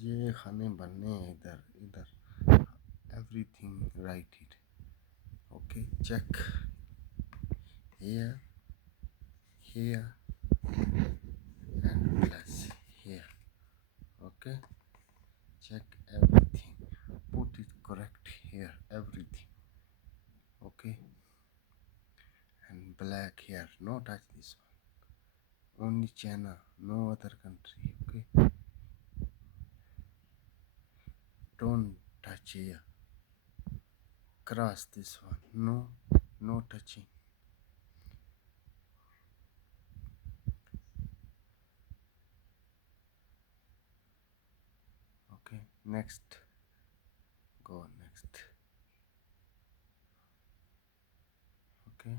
ये खाने बनने हैं इधर इधर everything write it. Okay, check here and plus here. Okay, check everything, put it correct here, everything. Okay, and black here, no touch this one, only China, no other country. Okay, don't touch here, cross this one, no touching. Okay, next, go next. Okay,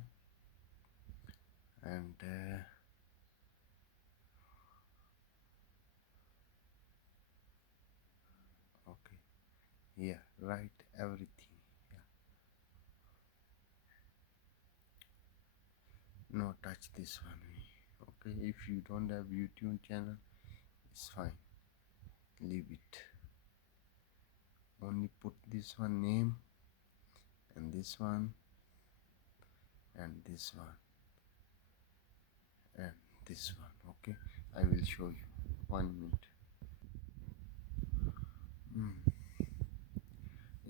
and okay, here write everything. Yeah, no touch this one. Okay, if you don't have YouTube channel, it's fine, leave it. Only put this one name and this one and this one and this one. Okay, I will show you 1 minute.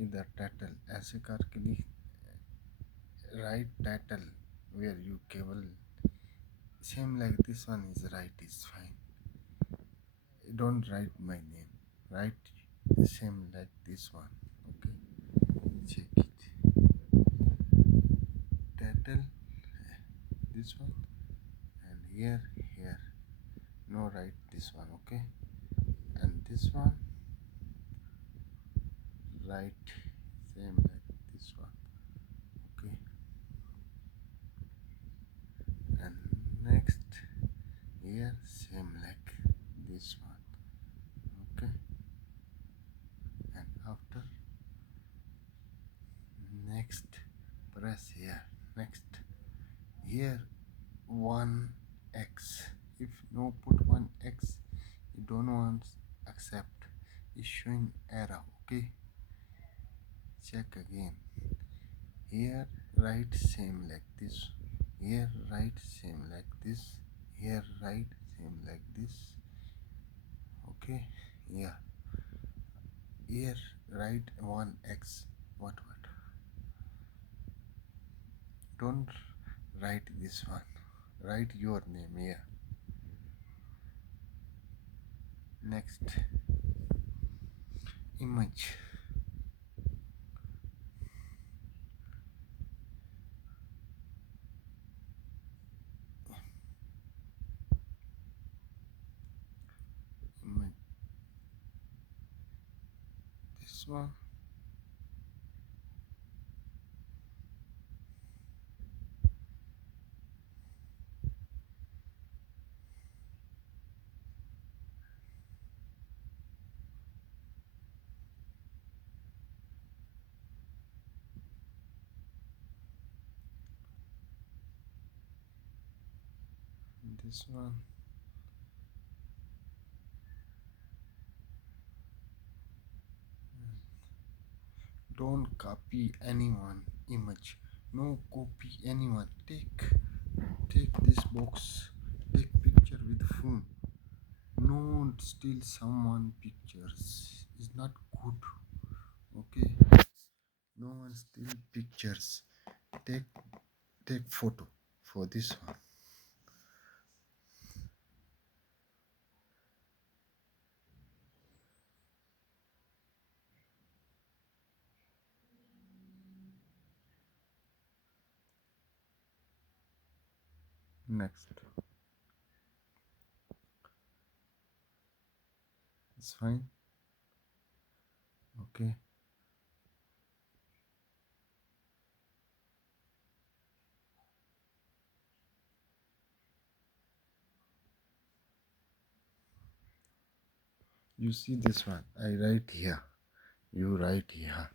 इधर title ऐसे करके लिख, right title where you केवल same like this one is right, is fine. Don't write my name, write same like this one. Okay, check it, title this one, and here no write this one. Okay, and this one write same like this one. Okay, and next here same like this one. Okay, and after next press here, next here 1x. If no put 1x, you don't want accept, is showing error. Okay, check again, here write same like this, here write same like this, here write same like this. Okay, yeah, here write 1x. What don't write this one, write your name here. Next image, image this one, this one, don't copy anyone image, no copy anyone, take this box, take picture with phone, don't steal someone pictures, is not good. Okay, no one steal pictures, take photo for this one. Next, it's fine. Okay, you see this one, I write here, you write here,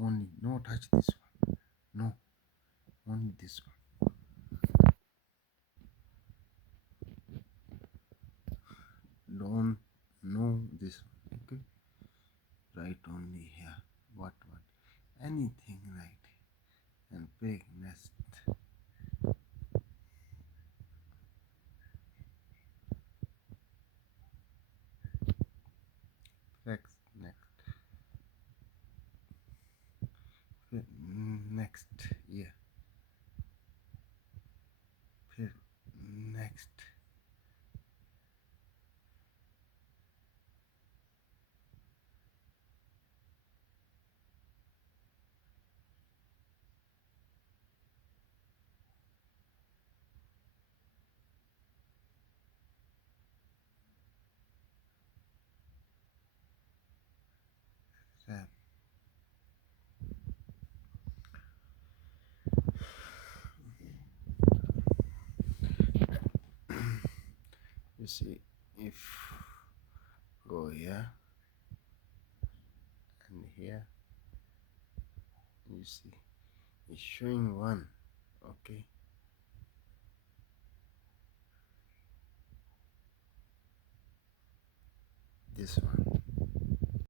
only, no touch this one, no, only this one. Don't next, yeah, फिर next, wrap. You see, if go here and here, you see, it's showing one, okay, this one.